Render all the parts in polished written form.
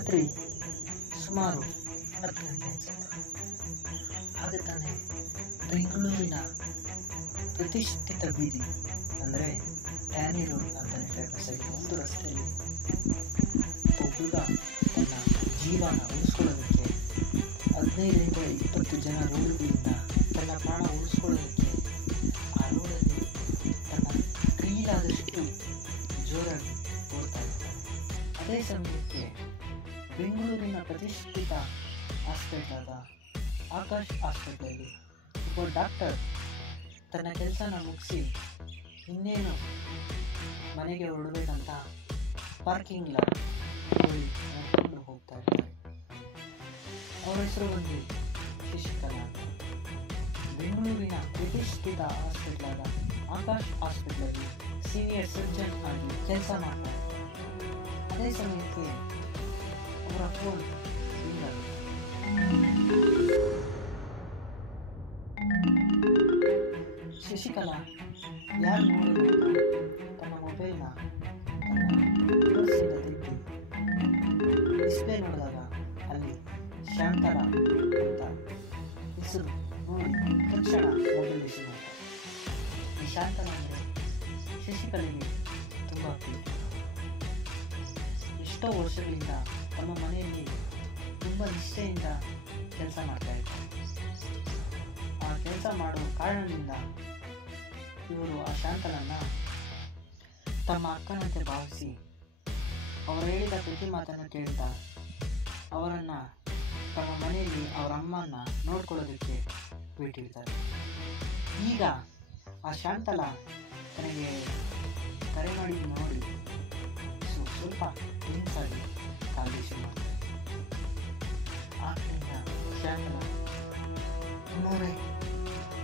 ರಾತ್ರಿ ಸುಮಾರು 10 ಗಂಟೆ ಅನ್ಸುತ್ತೆ. ಆಗ ತಾನೇ ಬೆಂಗಳೂರಿನ ಪ್ರತಿಷ್ಠಿತ ಬೀದಿ ಅಂದರೆ ಟ್ಯಾನಿ ರೋಡ್ ಅಂತಾನೆ ಫೇಮಸ್ ಆಗಿ ಒಂದು ರಸ್ತೆಯಲ್ಲಿ ಹುಡುಗ ತನ್ನ ಜೀವನ ಉಳಿಸ್ಕೊಳ್ಳೋದಕ್ಕೆ 15-20 ಜನ ರೋಡ್ಗಳಿಂದ ತನ್ನ ಪ್ರಾಣ ಉಳಿಸ್ಕೊಳ್ಳೋದಕ್ಕೆ ಆ ರೋಡಲ್ಲಿ ತನ್ನ ಕೈಲಾದಷ್ಟು ಜೋರಾಗಿ ಓಡ್ತಾ ಇರ್ತಾನೆ. ಅದೇ ಸಮಯಕ್ಕೆ ಬೆಂಗಳೂರಿನ ಪ್ರತಿಷ್ಠಿತ ಹಾಸ್ಪಿಟಲ್ ಆದ ಆಕಾಶ್ ಹಾಸ್ಪಿಟಲಲ್ಲಿ ಒಬ್ಬ ಡಾಕ್ಟರ್ ತನ್ನ ಕೆಲಸನ ಮುಗಿಸಿ ಇನ್ನೇನು ಮನೆಗೆ ಹೊರಡಬೇಕಂತ ಪಾರ್ಕಿಂಗ್ ಲಾಟ್ ನಡ್ಕೊಂಡು ಹೋಗ್ತಾ ಇರ್ತಾರೆ. ಅವರ ಹೆಸರು ಬಂದು ಶಶಿಕಲಾ. ಬೆಂಗಳೂರಿನ ಪ್ರತಿಷ್ಠಿತ ಹಾಸ್ಪಿಟಲ್ ಆದ ಆಕಾಶ್ ಹಾಸ್ಪಿಟಲಲ್ಲಿ ಸೀನಿಯರ್ ಸರ್ಜನ್ ಆಗಿ ಕೆಲಸ ಮಾಡ್ತಾರೆ. ಅದೇ ಸಮಯಕ್ಕೆ ಅವರ ಫೋನ್ ರಿಂಗ್ ಆಗುತ್ತೆ. ಶಶಿಕಲಾ ಯಾರು ನೋಡಿದ್ರು ತನ್ನ ಮೊಬೈಲ್ನ ಪರ್ಸಿಂದ ತೆಗೆದು ಡಿಸ್ಪ್ಲೇ ನೋಡಿದಾಗ ಅಲ್ಲಿ ಶಾಂತಲಾ ಅಂತ ಹೆಸರು ನೋಡಿ ತಕ್ಷಣ ಮೊಬೈಲ್ ವಿಷಯ ಮಾಡ್ತಾರೆ. ಈ ಶಾಂತಲಾ ಅಂದರೆ ಶಶಿಕಲೆಗೆ ತುಂಬ ಪ್ರೀತಿ. ಎಷ್ಟೋ ವರ್ಷಗಳಿಂದ ತಮ್ಮ ಮನೆಯಲ್ಲಿ ತುಂಬ ನಿಷ್ಠೆಯಿಂದ ಕೆಲಸ ಮಾಡ್ತಾ ಇದ್ದಾರೆ. ಆ ಕೆಲಸ ಮಾಡುವ ಕಾರಣದಿಂದ ಇವರು ಆ ಶಾಂತಲನ್ನ ತಮ್ಮ ಅಕ್ಕನಂತೆ ಭಾವಿಸಿ ಅವರು ಹೇಳಿದ ಪ್ರತಿ ಮಾತನ್ನು ಕೇಳ್ತಾ ಅವರನ್ನು ತಮ್ಮ ಮನೆಯಲ್ಲಿ ಅವರ ಅಮ್ಮನ್ನ ನೋಡ್ಕೊಳ್ಳೋದಕ್ಕೆ ಬಿಟ್ಟಿರ್ತಾರೆ. ಈಗ ಆ ಶಾಂತಲಾ ತನಗೆ ಕರೆ ಮಾಡಿ ನೋಡಿ ಸ್ವಲ್ಪ ಟೆನ್ಸ್ ಆಗಿ ಕಾಲಿಗೆ ಶುರು ಮಾಡ್ತಾರೆ. ಆ ಕಡೆಯಿಂದ ಶಾಂತಲಾ, ಅಮ್ಮೋರೆ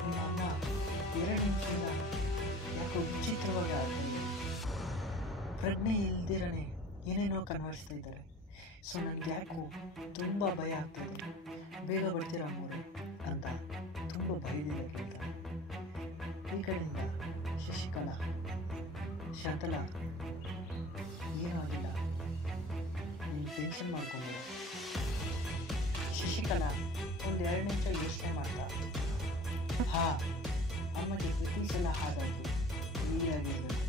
ನಿಮ್ಮ ಅಮ್ಮ 2 ನಿಮಿಷದಿಂದ ಯಾಕೋ ವಿಚಿತ್ರವಾಗಿ ಪ್ರಜ್ಞೆ ಇಲ್ದಿರನೆ ಏನೇನೋ ಕನ್ವರ್ಸ್ತಾ ಇದ್ದಾರೆ. ಸೊ ನನಗೆ ಯಾಕೋ ತುಂಬ ಭಯ ಆಗ್ತಾಯಿದೆ, ಬೇಗ ಬರ್ತೀರಾ ಅಮ್ಮೋರೆ ಅಂತ ತುಂಬ ಭಯದಿಂದ ಕೇಳ್ತಾರೆ. ಈ ಕಡೆಯಿಂದ ಶಶಿಕಲಾ, ಶಾಂತಲಾ ಏನೂ ಆಗಿಲ್ಲ, ನೀನು ಟೆನ್ಷನ್ ಮಾಡ್ಕೊಂಡ್ರೆ. ಶಶಿಕಲಾ ಒಂದು 2 ನಿಮಿಷ ಯೋಚನೆ ಮಾಡ್ತಾ ಅಮ್ಮಗೆ ಪ್ರತಿ ಸಲ ಹಾಗಾಗಿ ನೀರಾಗಿರ್ಬೇಕು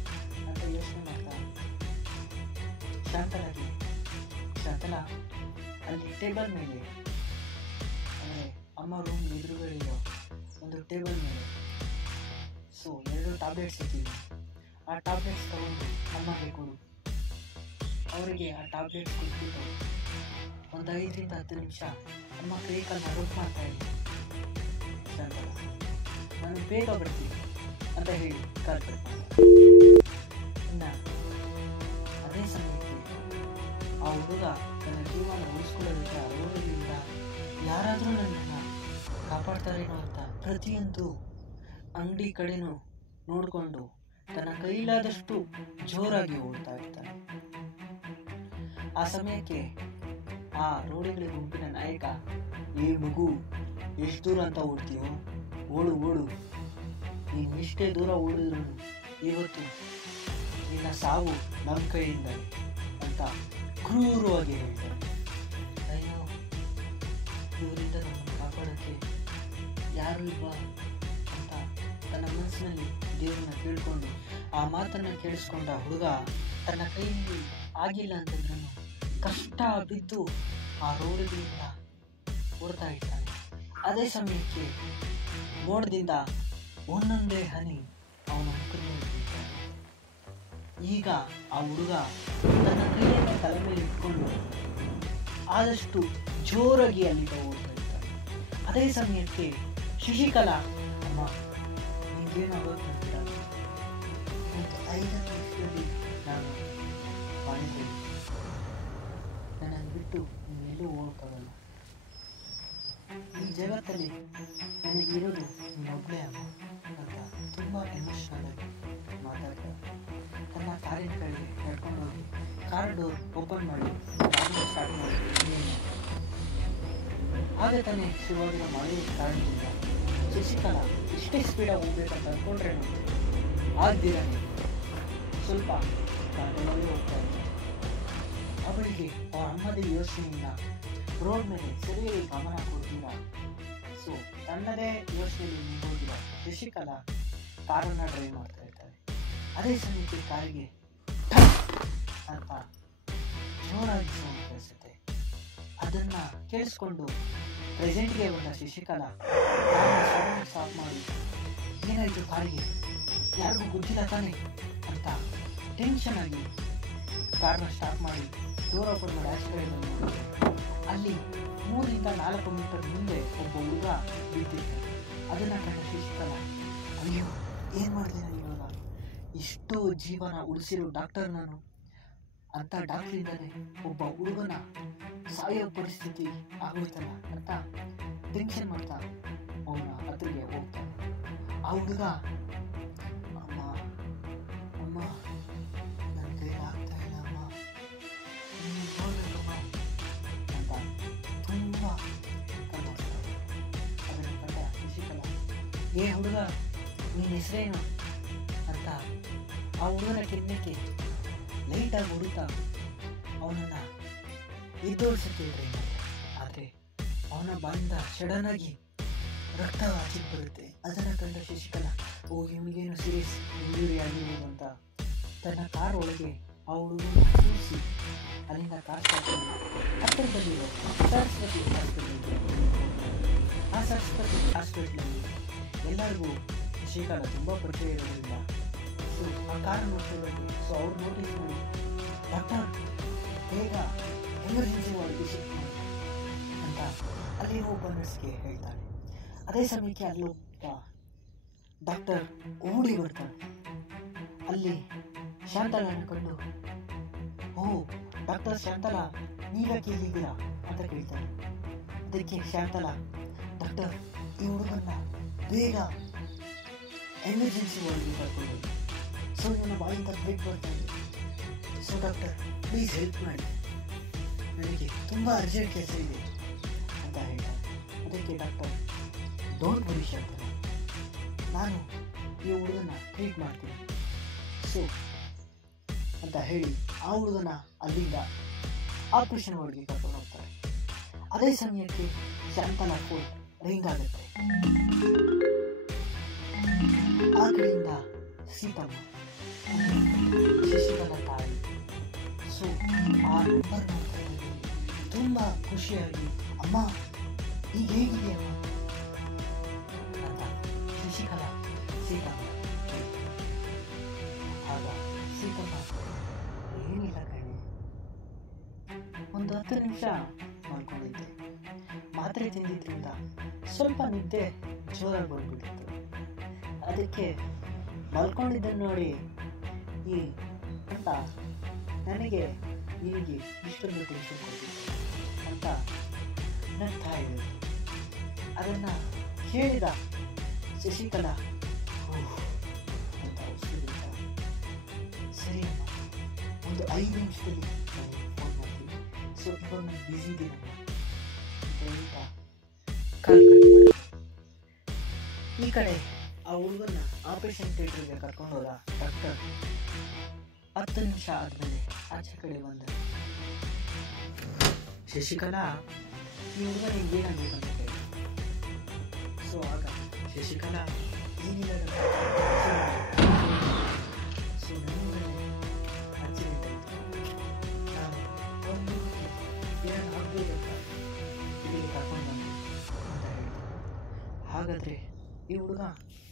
ಅಂತ ಯೋಚನೆ ಮಾಡ್ತಾ ಶಾಂತಲಾ ಅಲ್ಲಿ ಟೇಬಲ್ ಮೇಲೆ ಅಂದರೆ ಅಮ್ಮ ರೂಮ್ ಎದುರುಗಳಿರೋ ಒಂದು ಟೇಬಲ್ ಮೇಲೆ 2 ಟ್ಯಾಬ್ಲೆಟ್ಸ್ ಇಟ್ಟಿದ್ವಿ. ಆ ಟ್ಯಾಬ್ಲೆಟ್ಸ್ ತಗೊಂಡು ಅಮ್ಮಗೆ ಕೊಡು. ಅವರಿಗೆ ಆ ಟ್ಯಾಬ್ಲೆಟ್ಸ್ ಕೊಟ್ಬಿಟ್ಟು ಒಂದು 5-10 ನಿಮಿಷ ಅಮ್ಮ ಕೈ ಕಾಲನ್ನ ರೋಟ್ ಮಾಡ್ತಾ ಇದ್ದೆ. ಶಾಂತಲಾ, ನಾನು ಬೇಗ ಬರ್ತೀನಿ ಅಂತ ಹೇಳಿ ಕಾಲ್ ಕಟ್ ಮಾಡ್ತಾರೆ. ಇನ್ನು ಅದೇ ಸಮಯಕ್ಕೆ ಆ ಹುಡುಗ ತನ್ನ ಜೀವನ ಉಳಿಸ್ಕೊಳ್ಳೋದಕ್ಕೆ ಆ ರೋಡಲ್ಲಿಂದ ಯಾರಾದರೂ ನನ್ನನ್ನು ಕಾಪಾಡ್ತಾರೇನೋ ಅಂತ ಪ್ರತಿಯೊಂದು ಅಂಗಡಿ ಕಡೆನೂ ನೋಡಿಕೊಂಡು ತನ್ನ ಕೈಲಾದಷ್ಟು ಜೋರಾಗಿ ಓಡ್ತಾ ಇರ್ತಾನೆ. ಆ ಸಮಯಕ್ಕೆ ಆ ರೋಡಿಗಳ ಗುಂಪಿನ ನಾಯಕ, ಏ ಮಗು, ಎಷ್ಟು ದೂರ ಅಂತ ಓಡ್ತೀಯೋ, ಓಡು, ನೀನು ಎಷ್ಟೇ ದೂರ ಓಡಿದ್ರು ಇವತ್ತು ನಿನ್ನ ಸಾವು ನಮ್ಮ ಕೈಯಿಂದ ಅಂತ ಕ್ರೂರವಾಗಿ ಹೇಳ್ತಾರೆ. ಅಯ್ಯೋ, ಇವರಿಂದ ನಮ್ಮನ್ನು ಕಾಪಾಡೋಕ್ಕೆ ಯಾರು ಇಲ್ವಾ ಅಂತ ತನ್ನ ಮನಸ್ಸಿನಲ್ಲಿ ದೇವರನ್ನ ಕೇಳಿಕೊಂಡು ಆ ಮಾತನ್ನು ಕೇಳಿಸ್ಕೊಂಡ ಹುಡುಗ ತನ್ನ ಕೈಯಲ್ಲಿ ಆಗಿಲ್ಲ ಅಂತಂದ್ರೂ ಕಷ್ಟ ಬಿದ್ದು ಆ ರೋಡ್ಗಳಿಂದ ಓಡ್ತಾ ಇರ್ತಾನೆ. ಅದೇ ಸಮಯಕ್ಕೆ ಮೋಡದಿಂದ ಒಂದೊಂದೇ ಹನಿ ಅವನ ಮುಖದ ಮೇಲೆ ಬೀಳ್ತಾನೆ. ಈಗ ಆ ಹುಡುಗ ತನ್ನ ಕೈಯನ್ನು ತಲೆ ಮೇಲೆ ಇಟ್ಕೊಂಡು ಆದಷ್ಟು ಜೋರಾಗಿ ಅಲ್ಲಿಂದ ಓಡ್ತಾ ಇರ್ತಾನೆ. ಅದೇ ಸಮಯಕ್ಕೆ ಶಶಿಕಲಾ, ಅಮ್ಮ ನಿಮಗೇನಾಗೋದು ಅಂತೀರ, 5 ನಿಮಿಷದಲ್ಲಿ ನಾನು ಮನೆಗೆ ನನ್ನನ್ನು ಬಿಟ್ಟು ನೀವೆಲ್ಲೂ ಹೋಗೋಕ್ಕಾಗಲ್ಲ. ಈ ಜಗತ್ತಲ್ಲಿ ನನಗಿರೋದು ನೀನೊಬ್ಬಳೇ ಅಮ್ಮ ಅಂತ ತುಂಬ ಎಮೋಷನಲ್ ಆಗಿ ಮಾತಾಡ್ತಾರೆ. ತನ್ನ ಕಾರಿನ ಕಡೆ ನಡ್ಕೊಂಡು ಹೋಗಿ ಕಾರ್ ಡೋರ್ ಓಪನ್ ಮಾಡಿ ಸ್ಟಾರ್ಟ್ ಮಾಡಿ ಆಗ ತಾನೇ ಶುರುವಾಗಿರೋ ಮಳೆಯ ಕಾರಣದಿಂದ ಶಶಿಕಲಾ ಇಷ್ಟೇ ಸ್ಪೀಡಾಗಿ ಹೋಗ್ಬೇಕಂತ ಅಂದ್ಕೊಂಡ್ರೆ ಆಗ್ದಿರನೆ ಸ್ವಲ್ಪ ಕಂಟ್ರೋಲಲ್ಲಿ ಹೋಗ್ತಾ ಇದ್ದಾರೆ. ಅವಳಿಗೆ ಅವರ ಅಮ್ಮದೇ ಯೋಚನೆಯಿಂದ ರೋಡ್ ಮೇಲೆ ಸರಿಯಾಗಿ ಗಮನ ಕೊಡ್ತೀರ. ಸೊ ತನ್ನದೇ ಯೋಚನೆಯಲ್ಲಿ ಮುಂದೋಗಿರೋ ಶಶಿಕಲಾ ಕಾರನ್ನು ಡ್ರೈವ್ ಮಾಡ್ತಾ ಇರ್ತಾರೆ. ಅದೇ ಸಮಯಕ್ಕೆ ಕಾರಿಗೆ ಅಂತ ಜೋರಾಗಿ ಸೌಂಡ್ ಕೇಳಿಸುತ್ತೆ. ಅದನ್ನು ಕೇಳಿಸ್ಕೊಂಡು ಪ್ರೆಸೆಂಟ್ಗೆ ಬಂದ ಶಶಿಕಲಾ ಸ್ಟಾಪ್ ಮಾಡಿ, ಏನಾಯಿತು ಕಾರಿಗೆ, ಯಾರಿಗೂ ಗೊತ್ತಿಲ್ಲ ತಾನೆ ಅಂತ ಟೆನ್ಷನ್ ಆಗಿ ಕಾರ್ನ ಸ್ಟಾಪ್ ಮಾಡಿ ಡೋರ್ ಓಪನ್ ಮಾಡಿ ಆಚೆ ಅಲ್ಲಿ 3-4 ಮೀಟರ್ ಮುಂದೆ ಒಬ್ಬ ಹುಡುಗ ಬಿದ್ದಿರ್ತಾರೆ. ಅದನ್ನು ಕಂಡ ಶಶಿಕಲಾ, ಅಯ್ಯೋ ಏನು ಮಾಡಿದೆ ನಾನು ಇವಾಗ, ಇಷ್ಟು ಜೀವನ ಉಳಿಸಿರೋ ಡಾಕ್ಟರ್ ನಾನು ಅಂತ ಡಾಕ್ಟ್ರಿಂದಲೇ ಒಬ್ಬ ಹುಡುಗನ ಸಾಯೋ ಪರಿಸ್ಥಿತಿ ಆಗೋಯ್ತಲ್ಲ ಅಂತ ಟೆನ್ಷನ್ ಮಾಡ್ತಾ ಅವನ ಹತ್ತಿರಗೆ ಹೋಗ್ತಾನೆ. ಆ ಹುಡುಗ, ಅಮ್ಮ ಅಮ್ಮ ನನ್ನ ಕೈ ಆಗ್ತಾ ಇಲ್ಲ ಅಮ್ಮ, ನೀನು ಹೋಗ್ಬೇಕಮ್ಮ ಅಂತ ತುಂಬ ಕರ್ನಾಡ್ತಾರೆ. ಅದರ ಕಂಡ ಶಶಿಕಲಾ, ಏ ಹುಡುಗ ನಿನ್ನ ಹೆಸರೇನು ಅಂತ ಆ ಹುಡುಗನ ಕೆನ್ನಕ್ಕೆ ಲೈಟಾಗಿ ಹುಡುಕ್ತಾ ಅವನನ್ನು ಎದ್ದೋಳ್ಸಕ್ಕೆ ಟ್ರೈ ಮಾಡ್ತಾರೆ. ಆದರೆ ಅವನ ಬಾಯಿಂದ ಸಡನ್ ಆಗಿ ರಕ್ತ ಆಚೆಗೆ ಬರುತ್ತೆ. ಅದನ್ನು ಕಂಡ ಶಶಿಕಲಾ, ಓ ಇವನಿಗೇನು ಸೀರಿಯಸ್ ಇಂಜುರಿ ಆಗಿರ್ಬೋದು ಅಂತ ತನ್ನ ಕಾರ್ ಒಳಗೆ ಆ ಹುಡುಗನ ಕೂರಿಸಿ ಅಲ್ಲಿಂದ ಕಾರ್ ಸ್ಟಾರ್ಟ್ ಮಾಡಿ ಹತ್ತಿರದಲ್ಲಿರೋ ಸರಸ್ವತಿ ಹಾಸ್ಪಿಟಲ್ಗೆ. ಆ ಸರಸ್ವತಿ ಹಾಸ್ಪಿಟ್ಲಲ್ಲಿ ಎಲ್ಲರಿಗೂ ಶಶಿಕಲಾ ತುಂಬ ಪರಿಚಯ ಇರೋದ್ರಿಂದ ಸೊ ಆ ಕಾರ್ ನೋಡ್ತಿರೋದು. ಸೊ ಅವ್ರು ನೋಟಿಸ್ ಮಾಡಿ, ಡಾಕ್ಟರ್ ಬೇಗ ಎಮರ್ಜೆನ್ಸಿ ವಾರ್ಡ್ಗೆ ಶಿಫ್ಟ್ ಮಾಡಿ ಅಂತ ಅಲ್ಲಿ ಒಬ್ಬ ನರ್ಸ್ಗೆ ಹೇಳ್ತಾನೆ. ಅದೇ ಸಮಯಕ್ಕೆ ಅಲ್ಲೊಬ್ಬ ಡಾಕ್ಟರ್ ಓಡಿ ಬರ್ತಾನೆ. ಅಲ್ಲಿ ಶಾಂತಲಾನ ಕಂಡು, ಓ ಡಾಕ್ಟರ್ ಶಾಂತಲಾ, ನೀವ್ಯಾಕೆ ಇಲ್ಲಿದ್ದೀರಾ ಅಂತ ಕೇಳ್ತಾನೆ. ಅದಕ್ಕೆ ಶಾಂತಲಾ, ಡಾಕ್ಟರ್ ಈ ಹುಡುಗನ್ನ ಬೇಗ ಎಮರ್ಜೆನ್ಸಿ ವಾರ್ಡ್ಗೆ ಕರ್ಕೊಂಡು, ಸೊ ನನ್ನ ಬಾಯಿಂದ ಬ್ಲಡ್ ಬರ್ತಾ ಇದೆ, ಸೊ ಡಾಕ್ಟರ್ ಪ್ಲೀಸ್ ಹೆಲ್ಪ್ ಮಾಡಿ, ನನಗೆ ತುಂಬ ಅರ್ಜೆಂಟ್ ಕೆಲಸ ಇದೆ ಅಂತ ಹೇಳ್ತಾರೆ. ಅದಕ್ಕೆ ಡಾಕ್ಟರ್, ಡೋಂಟ್ ವರಿ ಶಾಂತಲಾ, ನಾನು ಈ ಹುಡುಗನ ಟ್ರೀಟ್ ಮಾಡ್ತೀನಿ ಸೊ ಅಂತ ಹೇಳಿ ಆ ಹುಡುಗನ ಅಲ್ಲಿಂದ ಆಪರೇಷನ್ ವಾರ್ಡ್ಗೆ ಕರ್ಕೊಂಡು ಹೋಗ್ತಾರೆ. ಅದೇ ಸಮಯಕ್ಕೆ ಶಾಂತಲಾ ಫೋನ್ ರಿಂಗ್ ಆಗುತ್ತೆ. ಆ ಕಡೆಯಿಂದ ಸೀತಮ್ಮ, ಶಶಿಕಲಾ ತಾಯಿ, ಸೊ ಆ ನಂಬರ್ ನೋಡ್ತಾ ಇದ್ದೀವಿ. ತುಂಬ ಖುಷಿಯಾಗಿ, ಅಮ್ಮ ಈಗ ಹೇಗಿದೆಯಮ್ಮ ಅಂತ ಶಶಿಕಲಾ ಸೀತಮ್ಮ. ಆಗ ಸೀತಮ್ಮ, ಏನಿಲ್ಲ ಕಣೆ, ಒಂದು 10 ನಿಮಿಷ ಮಲ್ಕೊಂಡಿದ್ದೆ, ಮಾತ್ರೆ ತಿಂದಿದ್ದರಿಂದ ಸ್ವಲ್ಪ ನಿದ್ದೆ ಜೋರಾಗಿ ಬಂದ್ಬಿಟ್ಟಿತ್ತು, ಅದಕ್ಕೆ ಮಲ್ಕೊಂಡಿದ್ದನ್ನು ನೋಡಿ ಈ ಅಂತ ನನಗೆ ನಿನಗೆ ಇಷ್ಟೊಂದು ಟೆನ್ಷನ್ ಕೊಟ್ಟಿದ್ದೆ ಅಂತ ನನ್ನ ತಾಯಿ ಹೇಳಿದ್ರು. ಅದನ್ನು ಕೇಳಿದ ಶಶಿಕಲಾ ಅಂತ ಉಸಿರಿದ್ದ, ಸರಿ ಅಮ್ಮ, ಒಂದು 5 ನಿಮಿಷದಲ್ಲಿ ನಾನು ಫೋನ್ ಮಾಡ್ತೀನಿ, ಸೊ ಇವಾಗ ನಾನು ಬ್ಯುಸಿ ಇದ್ದೀನಮ್ಮ ಅಂತ ಹೇಳ್ತಾ ಕಾಲ್ ಕಟ್ ಮಾಡಿ. ಈ ಕಡೆ ಆ ಹುಡುಗನ ಆಪರೇಷನ್ ಥಿಯೇಟರ್ಗೆ ಕರ್ಕೊಂಡು ಹೋದ ಡಾಕ್ಟರ್ 10 ನಿಮಿಷ ಆದಮೇಲೆ ಆಚೆ ಕಡೆ ಬಂದ. ಶಶಿಕಲಾ, ಈ ಹುಡುಗನಿಗೆ ಏನಾಗಬೇಕಂತ ಕೇಳಿ. ಸೊ ಆಗ ಶಶಿಕಲಾ, ಏನಿಲ್ಲ ಸೊ ನನಗೆ ಆಕ್ಸಿಡೆಂಟ್ ಆಯಿತು, ನಾನು ಒಂದು ಏನಾದ್ರು ಆಗಬೇಕಂತ ಇಲ್ಲಿಗೆ ಕರ್ಕೊಂಡು ಬಂದೆ ಅಂತ ಹೇಳಿದೆ. ಹಾಗಾದರೆ ಈ ಹುಡುಗ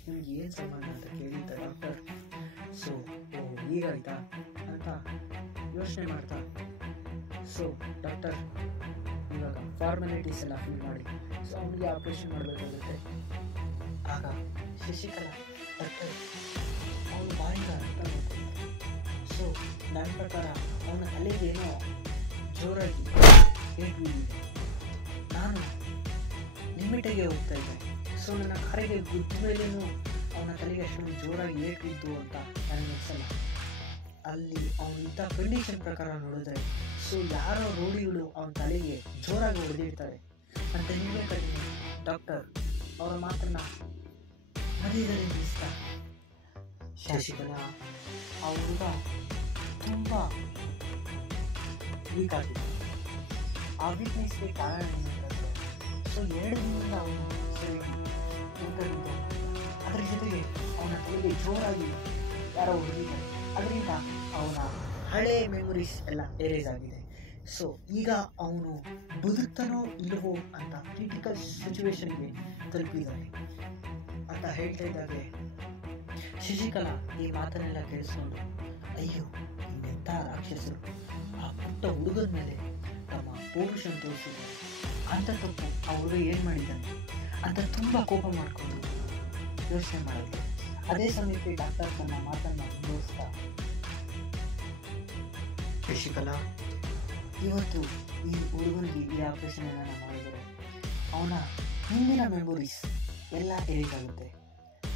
ನಿಮ್ಗೆ ಏನು ಸಂಬಂಧ ಅಂತ ಕೇಳಿದ್ದ ಡಾಕ್ಟರ್. ಸೊ ಓ ಹೀಗಾಯ್ತಾ ಅಂತ ಯೋಚನೆ ಮಾಡ್ತಾ, ಸೊ ಡಾಕ್ಟರ್ ಇವಾಗ ಫಾರ್ಮಾಲಿಟೀಸ್ ಎಲ್ಲ ಫಿಲ್ ಮಾಡಿ, ಸೊ ಅವನಿಗೆ ಆಪ್ರೇಷನ್ ಮಾಡಬೇಕಾಗುತ್ತೆ. ಆಗ ಶಶಿಕಲಾ, ಡಾಕ್ಟರ್ ಅವನ ಬಾಯಿಂದ ಅಂತ ನೋಡ್ತಾರೆ. ಸೊ ನನ್ನ ಪ್ರಕಾರ ಅವನ ತಲೆಗೆ ಏನೋ ಜೋರಾಗಿ ಏಟ್ ಬಿದ್ದಿದೆ, ನಾನು ಲಿಮಿಟಿಗೆ ಹೋಗ್ತಾ ಇದ್ದೆ, ಸೊ ನನ್ನ ಕಾರಿಗೆ ಗುದ್ದ ಮೇಲೇನು ಅವನ ತಲೆಗೆ ಅಷ್ಟೊಂದು ಜೋರಾಗಿ ಏಟ್ ಬಿದ್ದು ಅಂತ ನನಗೆ ಅನಿಸಲ್ಲ. ಅಲ್ಲಿ ಅವನಿದ್ದ ಕಂಡೀಷನ್ ಪ್ರಕಾರ ನೋಡಿದ್ರೆ ಸೊ ಯಾರೋ ರೋಡಿಗಳು ಅವನ ತಲೆಗೆ ಜೋರಾಗಿ ಹೊಡೆದಿರ್ತಾರೆ ಅಂತ ನೀವೇ ಕಡಿಮೆ. ಡಾಕ್ಟರ್ ಅವರ ಮಾತನ್ನ ಮಧ್ಯದಲ್ಲಿ ನಿಲ್ಲಿಸ್ತಾ ಶಶಿಕಲಾ, ಆ ಹುಡುಗ ತುಂಬ ವೀಕ್ ಆಗಿದೆ. ಆ ವೀಕ್ನೆಸ್ಗೆ ಕಾರಣ ಏನಂತಂದರೆ, ಸೊ 2 ದಿನದಿಂದ ಅವನು ಸರಿ ಊಟದಿಂದ, ಅದರ ಜೊತೆಗೆ ಅವನ ತಲೆಗೆ ಜೋರಾಗಿ ಯಾರೋ ಹೊಡೆದಿದ್ದಾರೆ. ಅದರಿಂದ ಅವನ ಹಳೆ ಮೆಮೊರೀಸ್ ಎಲ್ಲ ಎರೇಸ್ ಆಗಿದೆ. ಸೊ ಈಗ ಅವನು ಬದುಕ್ತಾನೋ ಇಲ್ಲವೋ ಅಂತ ಕ್ರಿಟಿಕಲ್ ಸಿಚುವೇಶನ್ಗೆ ತಲುಪಿದ್ದಾನೆ ಅಂತ ಹೇಳ್ತಾ ಇದ್ದಾಗೆ ಶಶಿಕಲಾ ಈ ಮಾತನ್ನೆಲ್ಲ ಕೇಳಿಸ್ಕೊಂಡು, ಅಯ್ಯೋ ಇನ್ನೆಂಥ ರಾಕ್ಷಸರು ಆ ಪುಟ್ಟ ಹುಡುಗನ ಮೇಲೆ ತಮ್ಮ ಪೌರುಷನ ತೋರಿಸಿದ್ದಾರೆ, ಅಂಥ ತಪ್ಪು ಆ ಹುಡುಗ ಏನು ಮಾಡಿದ್ದಾನೆ ಅಂತ ತುಂಬ ಕೋಪ ಮಾಡಿಕೊಂಡು ಯೋಚನೆ ಮಾಡಿದ್ರು. ಅದೇ ಸಮಯಕ್ಕೆ ಡಾಕ್ಟರ್ ತನ್ನ ಮಾತನ್ನು ಮುಂದುವರಿಸ್ತಾ, ಶಶಿಕಲಾ, ಇವತ್ತು ಈ ಹುಡುಗನಿಗೆ ಈ ಆಪರೇಷನ್ ಎಲ್ಲ ಮಾಡಿದರೆ ಅವನ ಹಿಂದಿನ ಮೆಮೊರೀಸ್ ಎಲ್ಲ ಎರೇಸಾಗುತ್ತೆ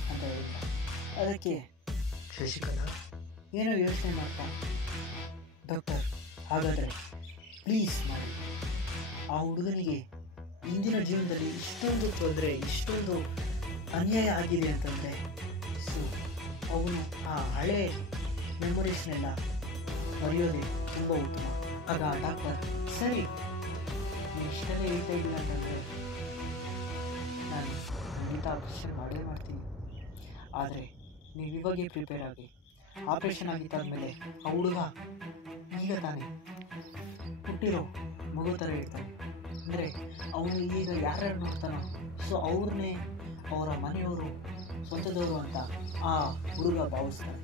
ಅಂತ ಹೇಳಿದ. ಅದಕ್ಕೆ ಶಶಿಕಲಾ ಏನೋ ಯೋಚನೆ ಮಾಡ್ತಾ, ಡಾಕ್ಟರ್ ಹಾಗಾದರೆ ಪ್ಲೀಸ್ ಮಾಡಿ, ಆ ಹುಡುಗನಿಗೆ ಇಂದಿನ ಜೀವನದಲ್ಲಿ ಇಷ್ಟೊಂದು ತೊಂದರೆ, ಇಷ್ಟೊಂದು ಅನ್ಯಾಯ ಆಗಿದೆ ಅಂತಂದರೆ, ಸೊ ಅವನು ಆ ಹಳೆ ಮೆಮೊರೀಸ್ನೆಲ್ಲ ಮರೆಯೋದೇ ತುಂಬ ಉತ್ತಮ. ಆಗ ಡಾಕ್ಟರ್, ಸರಿ ನೀವು ಇಷ್ಟೆಲ್ಲ ಹೇಳ್ತಾ ಇದ್ದೀನಿ ಅಂತಂದರೆ ನಾನು ಖಂಡಿತ ಆಪರೇಷನ್ ಮಾಡೇ ಮಾಡ್ತೀನಿ. ಆದರೆ ನೀವು ಇವಾಗೇ ಪ್ರಿಪೇರ್ ಆಗಿ. ಆಪರೇಷನ್ ಆಗಿದ್ದಾದಮೇಲೆ ಆ ಹುಡುಗ ಈಗ ತಾನೇ ಹುಟ್ಟಿರೋ ಮಗು ಥರ ಇರ್ತಾನೆ. ಅಂದರೆ ಅವನು ಈಗ ಯಾರ್ಯಾರು ನೋಡ್ತಾನೋ ಸೊ ಅವ್ರನ್ನೇ ಅವರ ಮನೆಯವರು, ಸ್ವಂತದವರು ಅಂತ ಆ ಹುಡುಗ ಭಾವಿಸ್ತಾನೆ.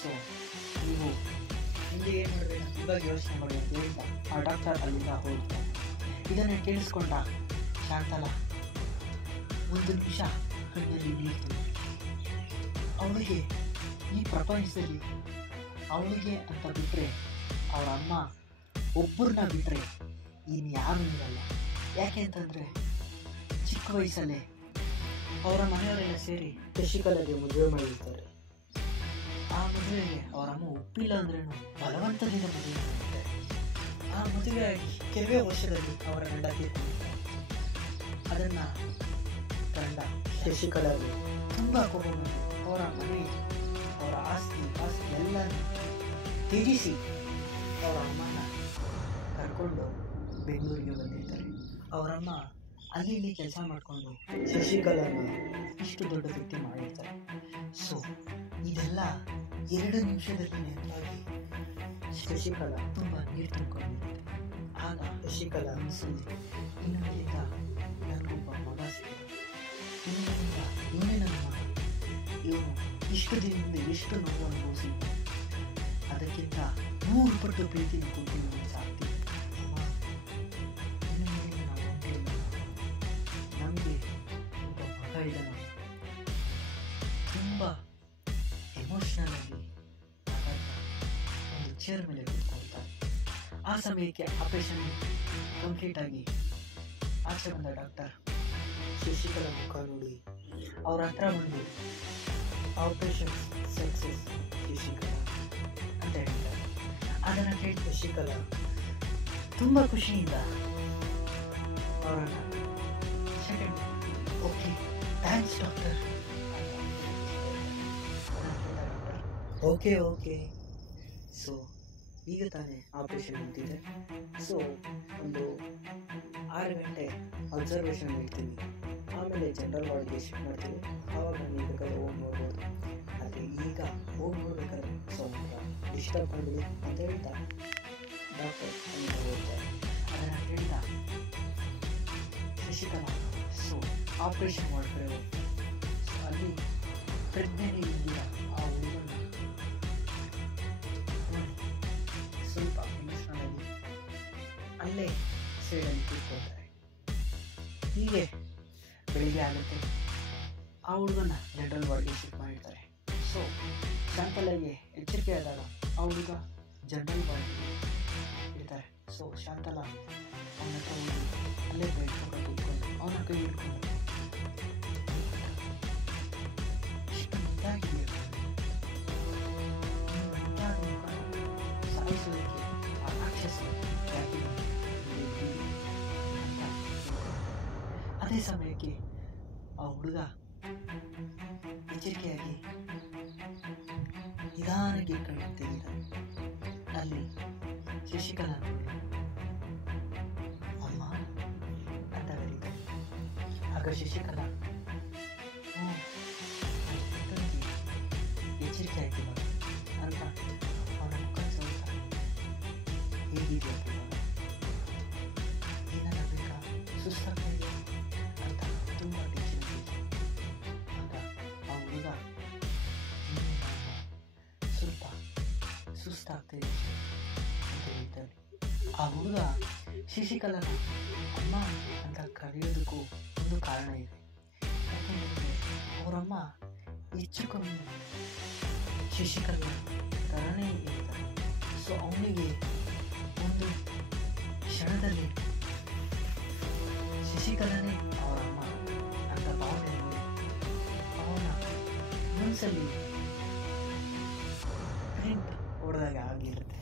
ಸೊ ನೀವು ಹಿಂದೆ ಏನು ಮಾಡಬೇಕು ಇವಾಗ ಯೋಚನೆ ಮಾಡಿ ಅಂತ ಹೇಳ್ತಾ ಆ ಡಾಕ್ಟರ್ ಅಲ್ಲಿಂದ ಹೋಗ್ತಾನೆ. ಇದನ್ನು ಕೇಳಿಸ್ಕೊಂಡ ಶಾಂತಲಾ ಒಂದು ನಿಮಿಷ ಕಣ್ಣಲ್ಲಿ ನೀಡ್ತಾನೆ. ಅವಳಿಗೆ ಈ ಪ್ರಪಂಚದಲ್ಲಿ ಅವಳಿಗೆ ಅಂತ ಬಿಟ್ಟರೆ, ಅವರ ಅಮ್ಮ ಒಬ್ಬರನ್ನ ಬಿಟ್ಟರೆ ಇನ್ಯಾರೂ ಇರಲ್ಲ. ಯಾಕೆ ಅಂತಂದರೆ ಚಿಕ್ಕ ವಯಸ್ಸಲ್ಲೇ ಅವರ ಮನೆಯವರೆಲ್ಲ ಸೇರಿ ಶಶಿಕಲಾಗೆ ಮದುವೆ ಮಾಡಿರ್ತಾರೆ. ಆ ಮದುವೆಗೆ ಅವರಮ್ಮ ಒಪ್ಪಿಲ್ಲ ಅಂದ್ರೇನು ಬಲವಂತದಿಂದ ಮದುವೆ ಮಾಡಿರ್ತಾರೆ. ಆ ಮದುವೆ ಕೆಲವೇ ವರ್ಷದಲ್ಲಿ ಅವರ ಗಂಡ ತೀರ್ಕೊಂಡಿರ್ತಾರೆ. ಅದನ್ನು ಕಂಡ ಶಶಿಕಲಾಗೆ ತುಂಬ ಕೋಪ ಬಂದು ಅವರ ಮನೆ, ಅವರ ಆಸ್ತಿ ಎಲ್ಲನೂ ತ್ಯಜಿಸಿ ಅವರ ಅಮ್ಮನ ಕರ್ಕೊಂಡು ಬೆಂಗಳೂರಿಗೆ ಬಂದಿರ್ತಾರೆ. ಅವರಮ್ಮ ಅಲ್ಲಿ ಇಲ್ಲಿ ಕೆಲಸ ಮಾಡಿಕೊಂಡು ಶಶಿಕಲಾನ ಇಷ್ಟು ದೊಡ್ಡ ವ್ಯಕ್ತಿ ಮಾಡಿರ್ತಾರೆ. ಸೊ ಇದೆಲ್ಲ 2 ನಿಮಿಷದಲ್ಲಿ ನೆನಪಾಗಿ ಶಶಿಕಲಾ ತುಂಬ ನೀರು ತುಂಬಿಕೊಂಡಿರುತ್ತೆ. ಆಗ ಶಶಿಕಲಾ ಅನಿಸಿದ್ರೆ, ಇನ್ನು ಮೇಲಿಂದ ನನಗೊಬ್ಬ ಮಗ ಸಿಕ್ಕಿದೆ, ಇನ್ನು ಮೇಲಿಂದ ಇವನೇ ನನ್ನ ಮಗ, ಇವನು ಇಷ್ಟು ದಿನದಿಂದ ಎಷ್ಟು ನೋವು ಅನುಭವಿಸಿದ್ದೆ, ಅದಕ್ಕಿಂತ 100 ಪಟ್ಟು ಪ್ರೀತಿನ ಕೊಟ್ಟು ಸಾಕ್ತೀನಿ. ಇನ್ನು ಮೇಲಿಂದ ನಾವು ಹೊಂಟಿಲ್ಲ, ನಮಗೆ ಒಬ್ಬ ಮಗ ಇದ್ದಾನೆ. ತುಂಬ ಎಮೋಷ್ನಲ್ ಆಗಿ ಮಾತಾಡ್ತಾ ಒಂದು ಚೇರ್ ಮೇಲೆ ಕೂತ್ಕೊಳ್ತಾರೆ. ಆ ಸಮಯಕ್ಕೆ ಆಪರೇಷನ್ ಕಂಪ್ಲೀಟ್ ಆಗಿ ಆಚೆ ಬಂದ ಡಾಕ್ಟರ್ ಶಶಿಕಲಾ ಮುಖ ನೋಡಿ ಅವ್ರ ಹತ್ರ ಬಂದು, ಆಪರೇಷನ್ ಸಕ್ಸಸ್ ಶಶಿಕಲಾ ಅಂತ ಹೇಳ್ತಾರೆ. ಅದನ್ನು ಕೇಳಿ ಶಶಿಕಲಾ ತುಂಬ ಖುಷಿಯಿಂದ ಅವರನ್ನು second, okay thanks doctor, okay. So ಈಗ ತಾನೇ ಆಪರೇಷನ್ ಅಂತಿದೆ. ಸೊ ಒಂದು 6 ಗಂಟೆ ಅಬ್ಸರ್ವೇಷನ್ ಇಡ್ತೀನಿ, ಆಮೇಲೆ ಜನರಲ್ ವಾರ್ಡ್ಗೆ ಶಿಫ್ಟ್ ಮಾಡ್ತೀವಿ. ಆವಾಗ ನೀವು ಬೇಕಾದ್ರೆ ಹೋಗಿ ನೋಡ್ಬೋದು. ಆದರೆ ಈಗ ಹೋಗಿ ನೋಡ್ಬೇಕಾದ್ರೆ ಸ್ವಲ್ಪ ಡಿಸ್ಟರ್ಬ್ ಮಾಡಿದೆ ಅಂತ ಹೇಳ್ತಾ ಡಾಕ್ಟರ್ ಹೋಗ್ತಾರೆ. ಅದನ್ನು ಹೇಳ್ತಾ ಶಶಿಕಲಾ ಸೊ ಆಪರೇಷನ್ ಮಾಡ್ತಾರೆ. ಸೊ ಅಲ್ಲಿ ಪ್ರಜ್ಞೆನೇ ಇಲ್ಲಿಲ್ಲ ಆ ಹುಡುಗನ ಸ್ವಲ್ಪ ಎಮೋಷ್ನಲ್ ಆಗಿ ಅಲ್ಲೇ ಸೈಡಲ್ಲಿ ಕೂತ್ಕೊಳ್ತಾರೆ. ಹೀಗೆ ಬೆಳಿಗ್ಗೆ ಆಗುತ್ತೆ. ಆ ಹುಡುಗನ ಜನರಲ್ ವಾರ್ಡ್ಗೆ ಶಿಫ್ಟ್ ಮಾಡಿರ್ತಾರೆ. ಸೊ ಶಾಂತಲಾಗೆ ಎಚ್ಚರಿಕೆ ಆದಾಗ ಆ ಹುಡುಗ ಜನರಲ್ ವಾರ್ಡ್ಗೆ ಇರ್ತಾರೆ. ಸೊ ಶಾಂತಲಾ ಅವನ ಹತ್ರ ಹೋಗಿ ಅಲ್ಲೇ ಬೆಳ್ಕೊಂಡು ಕೂತ್ಕೊಂಡು ಅವನ ಕೈ ಹಿಡ್ಕೊಂಡು, ಇಷ್ಟು ಮುದ್ದಾಗಿದೆಯಾ, ಸಾಯಿಸೋದಕ್ಕೆ ಆ ರಾಕ್ಷಸ ಯಾಕೆ ಅಂತ. ಅದೇ ಸಮಯಕ್ಕೆ ಆ ಹುಡುಗ ಎಚ್ಚರಿಕೆಯಾಗಿ ನಿಧಾನಕ್ಕೆ ಕಣ್ಣು ತೆಗೆದ. ಅಲ್ಲಿ ಶಶಿಕಲಾ ನೋಡಿ ಆಗ ಶಶಿಕಲಾ ಎಚ್ಚರಿಕೆ ಆಯ್ತು ಇವಾಗ ಅಂತ ಅವನ ಮುಖ ಸ್ವಲ್ಪ ಹೇಗಿದೆ ಏನಾರ ಬೇಕಾ ಸುಸ್ತಾಗ್ತಾ ಇದೆ ಅಂತ ತುಂಬ ಟೆನ್ಷನ್ ಆಗಿದೆ. ಆಗ ಆ ಹುಡುಗ ಸ್ವಲ್ಪ ಸುಸ್ತಾಗ್ತಿದೆ ಅಂತ ಹೇಳ್ತಾನೆ. ಆ ಹುಡುಗ ಶಶಿಕಲನ ಅಮ್ಮ ಅಂತ ಕರೆಯೋದಕ್ಕೂ ಒಂದು ಕಾರಣ ಇದೆ. ಯಾಕೆಂದರೆ ಅವರಮ್ಮ ಹೆಚ್ಚು ಕಮ್ಮಿ ಶಶಿಕಲನ ಥರನೇ ಇರ್ತಾರೆ. ಸೊ ಅವನಿಗೆ ಒಂದು ಕ್ಷಣದಲ್ಲಿ ಶಶಿಕಲನೇ ಅವರಮ್ಮ ಅಂತ ಭಾವನೆ ಅವನ ಮನಸ್ಸಲ್ಲಿ ಪ್ರಿಂಟ್ ಹೊಡೆದಾಗ ಆಗಿರುತ್ತೆ.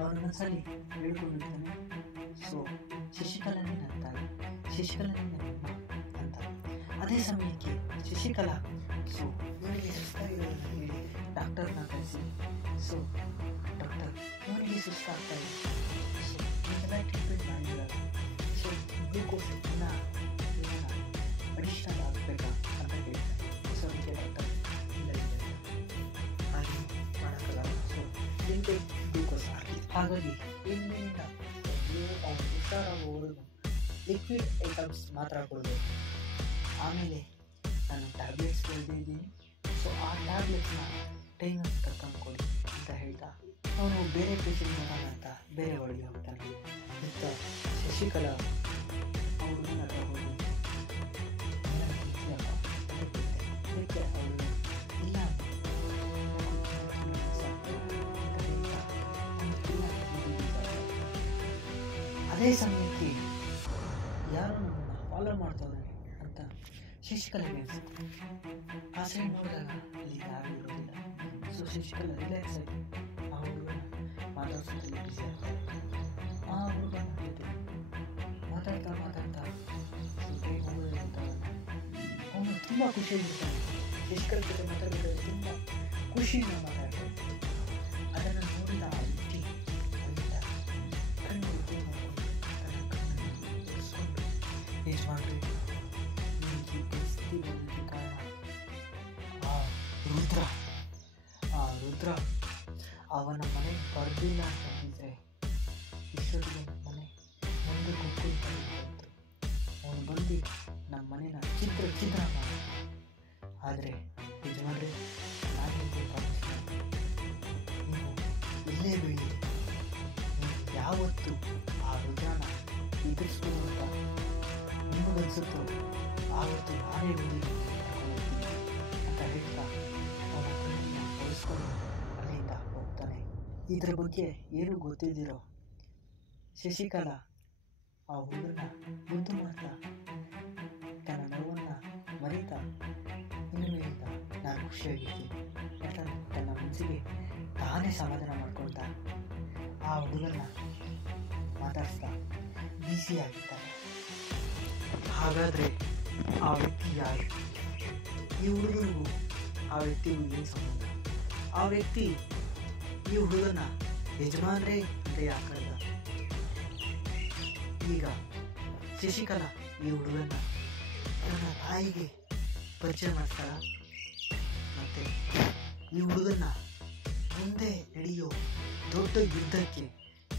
ಅವನ ಮನಸ್ಸಲ್ಲಿ ಹೇಳ್ಕೊಂಡಿರ್ತಾನೆ. ಸೊ ಶಶಿಕಲನೇ ನಂತಾನೆ, ಶಶಿಕಲನೇ ನನ್ನಮ್ಮ ಅಂತ. ಅದೇ ಸಮಯಕ್ಕೆ ಶಶಿಕಲಾ ಸೊ ಇವನಿಗೆ ಸುಸ್ತಾಗಿರೋದನ್ನ ಹೇಳಿ ಡಾಕ್ಟರ್ನ ಕರೆಸಿ, ಸೊ ಡಾಕ್ಟರ್ ಇವನಿಗೆ ಸುಸ್ತಾಗ್ತಾ ಇದೆ, ಸೊ ಇದೆಲ್ಲ ಟ್ರೀಟ್ಮೆಂಟ್ ಮಾಡಿರಲ್ಲ, ಸೊ ಗ್ಲೂಕೋಸ್ ಇನ್ನೂ ಅಡಿಷನಲ್ ಆಗಬೇಕಾ ಅಂತ ಹೇಳ್ತಾರೆ. ಸೊ ಅದಕ್ಕೆ ಡಾಕ್ಟರ್ ಇಲ್ಲ ಹಾಗೆ ಮಾಡೋಕ್ಕಲ್ಲ, ಸೊ ಲಿಮಿಟೆಡ್ ಗ್ಲೂಕೋಸ್ ಹಾಕಿ. ಹಾಗಾಗಿ ಇನ್ನಿಂದ ನೀವು ಅವ್ನು ಹುಷಾರಾಗೋವರೆಗೂ ಲಿಕ್ವಿಡ್ ಐಟಮ್ಸ್ ಮಾತ್ರ ಕೊಡಬೇಕು. ಆಮೇಲೆ ನಾನು ಟ್ಯಾಬ್ಲೆಟ್ಸ್ ಬರೆದಿದ್ದೀನಿ, ಸೊ ಆ ಟ್ಯಾಬ್ಲೆಟ್ಸ್ನ ಟೈಮಿಗೆ ತಕ್ಕಂಗೆ ಕೊಡಿ ಅಂತ ಹೇಳ್ತಾ ಅವನು ಬೇರೆ ಪೇಷಂಟ್ ನೋಡೋಣ ಅಂತ ಬೇರೆ ಒಳಗೆ ಹೋಗ್ತಾನೆ. ಅಂತ ಶಶಿಕಲಾ ಅವರು ಹತ್ರ ಹೋಗಿ ಅದಕ್ಕೆ ಅವಳು ಇಲ್ಲ ಅದೇ ಸಮಯಕ್ಕೆ ಯಾರು ನಮ್ಮನ್ನು ಫಾಲೋ ಮಾಡ್ತಾನೆ ಅಂತ ಶಶಿಕಲಾಗೆ ಅನಿಸುತ್ತೆ. ಆ ಸೈಡ್ ನೋಡಿದಾಗ ಅಲ್ಲಿ ಯಾರು ಇರೋದಿಲ್ಲ. ಸೊ ಶಶಿಕಲಾ ರಿಲ್ಯಾಕ್ಸ್ ಆಗಿ ಆ ಹುಡುಗನ ಮಾತಾಡ್ಸೋದ್ರಲ್ಲಿ ಬಿಸಿ ಆಗ್ತಾರೆ. ಆ ಹುಡುಗನ ಜೊತೆ ಮಾತಾಡ್ತಾ ಅವನು ತುಂಬ ಖುಷಿಯಾಗಿರ್ತಾನೆ. ಶಶಿಕಲಾ ಜೊತೆ ಮಾತಾಡಬೇಕಾದ್ರೆ ತುಂಬ ಖುಷಿಯಿಂದ ಮಾತಾಡ್ತಾ ಇರ್ತಾನೆ. ಅದನ್ನು ನೋಡಿದ ಆ ವ್ಯಕ್ತಿ ಕಣ್ಣು ಯಜಮಾನ್ರಿ ಈ ಪರಿಸ್ಥಿತಿ ಬರೋದಕ್ಕೆ ಕಾರಣ ಆ ರುದ್ರ ಅವನ ಮನೆ ಬರಲಿಲ್ಲ ಅಂತಂದಿದ್ರೆ ಇಷ್ಟೊತ್ತಿಗೆ ನಮ್ಮ ಮನೆ ಮುಂದೆ ಕೂತ್ಕೊಳ್ತಾಯಿತ್ತು. ಅವನು ಬಂದು ನಮ್ಮ ಮನೇನ ಚಿತ್ರ ಮಾಡಿ. ಆದರೆ ಯಜಮಾನ್ರಿ ನಾನು ನಿಮಗೆ ಪ್ರಾಮಿಸ್ ನೀವು ಇಲ್ಲೇ ಬೆಳಿ, ನೀವು ಯಾವತ್ತು ಆ ರುದ್ರನ ಎದುರಿಸ್ಬೋದು ಅಂತ ನಿಮಗನ್ಸುತ್ತೋ ಆವತ್ತು ನಾನೇ ಬಂದು ಅಂತ ಹೇಳ್ತಾ ಅವನ ಕಣ್ಣನ್ನು ಒರೆಸ್ಕೊಂಡು ಅಲ್ಲಿಂದ ಹೋಗ್ತಾನೆ. ಇದರ ಬಗ್ಗೆ ಏನೂ ಗೊತ್ತಿದ್ದಿರೋ ಶಶಿಕಲಾ ಆ ಹುಡುಗನ ಮುದ್ದು ಮಾಡ್ತಾ ತನ್ನ ನೋವನ್ನು ಮರೀತಾ ಇನ್ನು ಮೇಲಿಂದ ನಾನು ಖುಷಿಯಾಗಿರ್ತೀನಿ ಅಂತ ತನ್ನ ಮನಸ್ಸಿಗೆ ತಾನೇ ಸಮಾಧಾನ ಮಾಡ್ಕೊಳ್ತಾ ಆ ಹುಡುಗನ ಮಾತಾಡಿಸ್ತಾ ಬ್ಯುಸಿಯಾಗಿರ್ತಾನೆ. ಹಾಗಾದರೆ ಆ ವ್ಯಕ್ತಿ ಯಾರು? ಈ ಹುಡುಗನಿಗೂ ಆ ವ್ಯಕ್ತಿಗೂ ಏನು ಸಂಬಂಧ? ಆ ವ್ಯಕ್ತಿ ಈ ಹುಡುಗನ ಯಜಮಾನ್ರೇ ಅಂತ ಯಾಕಂದ? ಈಗ ಶಶಿಕಲಾ ಈ ಹುಡುಗನ ತನ್ನ ತಾಯಿಗೆ ಪರಿಚಯ ಮಾಡ್ತಾಳ, ಮತ್ತು ಈ ಹುಡುಗನ ಮುಂದೆ ನಡೆಯೋ ದೊಡ್ಡ ಯುದ್ಧಕ್ಕೆ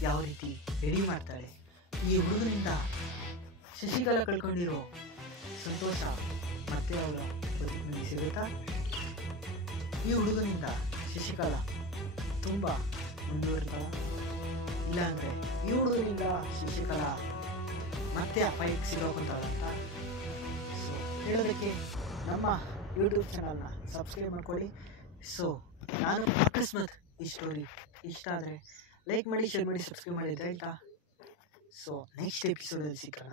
ಯಾವ ರೀತಿ ರೆಡಿ ಮಾಡ್ತಾಳೆ. ಈ ಹುಡುಗನಿಂದ ಶಶಿಕಲಾ ಕಳ್ಕೊಂಡಿರೋ ಸಂತೋಷ ಮತ್ತೆ ಅವಳ ಬದುಕಿನಲ್ಲಿ ಸಿಗುತ್ತಾ? ಈ ಹುಡುಗನಿಂದ ಶಶಿಕಲಾ ತುಂಬ ಮುಂದುವರಿತಾಳ, ಇಲ್ಲಾಂದರೆ ಈ ಹುಡುಗನಿಂದ ಶಶಿಕಲಾ ಮತ್ತೆ ಅಪಾಯಕ್ಕೆ ಸಿಗೋಕೊಂತಾಳಂತ. ಸೊ ಹೇಳೋದಕ್ಕೆ ನಮ್ಮ ಯೂಟ್ಯೂಬ್ ಚಾನಲ್ನ ಸಬ್ಸ್ಕ್ರೈಬ್ ಮಾಡ್ಕೊಳ್ಳಿ. ಸೊ ನಾನು ಅಕಸ್ಮಾತ್ ಈ ಸ್ಟೋರಿ ಇಷ್ಟ ಆದರೆ ಲೈಕ್ ಮಾಡಿ, ಶೇರ್ ಮಾಡಿ, ಸಬ್ಸ್ಕ್ರೈಬ್ ಮಾಡಿ ಅಂತ ಹೇಳ್ತಾ ಸೊ ನೆಕ್ಸ್ಟ್ ಎಪಿಸೋಡಲ್ಲಿ ಸಿಗೋಣ.